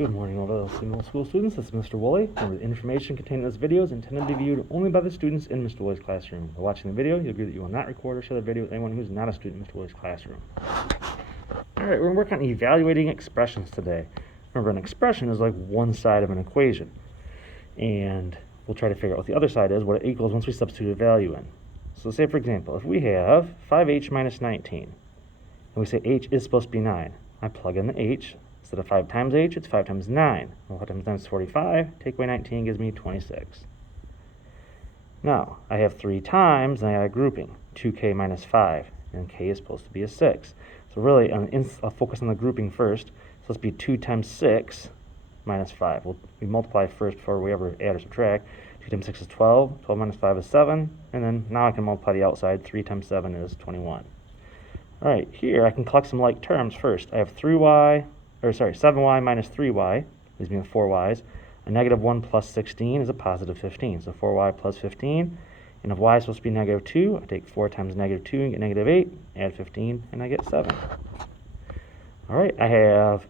Good morning, LC Middle School students. This is Mr. Woolley, and the information contained in this video is intended to be viewed only by the students in Mr. Woolley's classroom. By watching the video, you agree that you will not record or share the video with anyone who is not a student in Mr. Woolley's classroom. Alright, we're going to work on evaluating expressions today. Remember, an expression is like one side of an equation. And we'll try to figure out what the other side is, what it equals once we substitute a value in. So say, for example, if we have 5h minus 19, and we say h is supposed to be 9, I plug in the h. Instead of 5 times h, it's 5 times 9. Well, 5 times 9 is 45. Take away 19 gives me 26. Now, I have 3 times, and I got a grouping. 2k minus 5, and k is supposed to be a 6. So really, I'll focus on the grouping first. So let's be 2 times 6 minus 5. We multiply first before we ever add or subtract. 2 times 6 is 12. 12 minus 5 is 7. And then now I can multiply the outside. 3 times 7 is 21. All right, here I can collect some like terms first. I have 7y minus 3y leaves me with 4y's. A negative 1 plus 16 is a positive 15. So 4y plus 15. And if y is supposed to be negative 2, I take 4 times negative 2 and get negative 8. Add 15 and I get 7. All right, I have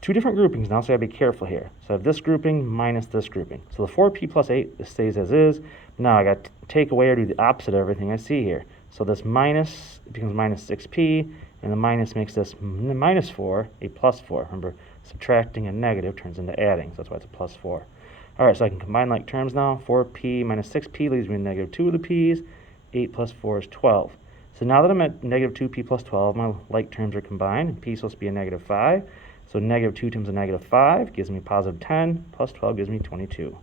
two different groupings now, so I gotta be careful here. So I have this grouping minus this grouping. So the 4p plus 8 this stays as is. Now I got to take away or do the opposite of everything I see here. So this minus becomes minus 6p, and the minus makes this minus 4 a plus 4. Remember, subtracting a negative turns into adding, so that's why it's a plus 4. All right, so I can combine like terms now. 4p minus 6p leaves me negative 2 of the p's. 8 plus 4 is 12. So now that I'm at negative 2p plus 12, my like terms are combined, and p is supposed to be a negative 5. So negative 2 times a negative 5 gives me positive 10, plus 12 gives me 22.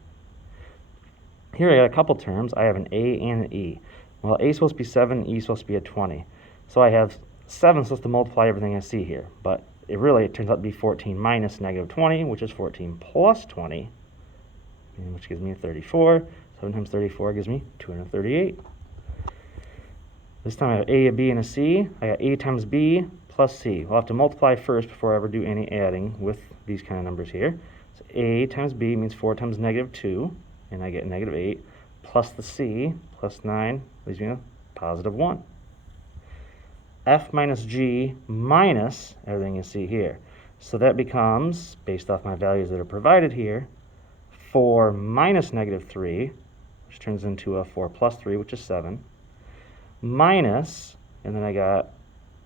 Here I got a couple terms. I have an a and an e. Well, a is supposed to be 7, e is supposed to be a 20. So I have 7 supposed to multiply everything I see here. But it turns out to be 14 minus negative 20, which is 14 plus 20, which gives me a 34. 7 times 34 gives me 238. This time I have a, b, and a c. I got a times b plus c. We'll have to multiply first before I ever do any adding with these kind of numbers here. So a times b means 4 times negative 2, and I get negative 8, plus the c, plus 9, leaves me a positive 1. F minus g minus everything you see here. So that becomes, based off my values that are provided here, 4 minus negative 3, which turns into a 4 plus 3, which is 7, minus, and then I got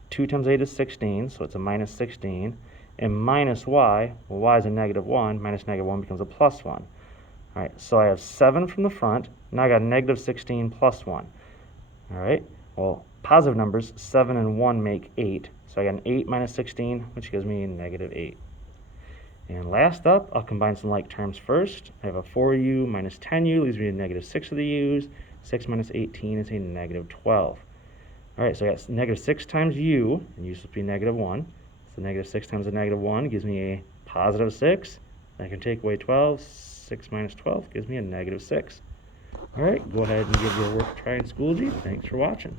2 times 8 is 16, so it's a minus 16, and minus y, well, y is a negative 1, minus negative 1 becomes a plus 1. All right, so I have 7 from the front, now I got negative 16 plus 1. All right, well, positive numbers, 7 and 1 make 8, so I got an 8 minus 16, which gives me negative 8. And last up, I'll combine some like terms first. I have a 4u minus 10u leaves me a negative 6 of the u's. 6 minus 18 is a negative 12. All right, so I got negative 6 times u, and u is supposed to be negative 1. So negative 6 times a negative 1 gives me a positive 6. I can take away 12. 6 minus 12 gives me a negative 6. All right, go ahead and give your work a try in Schoology. Thanks for watching.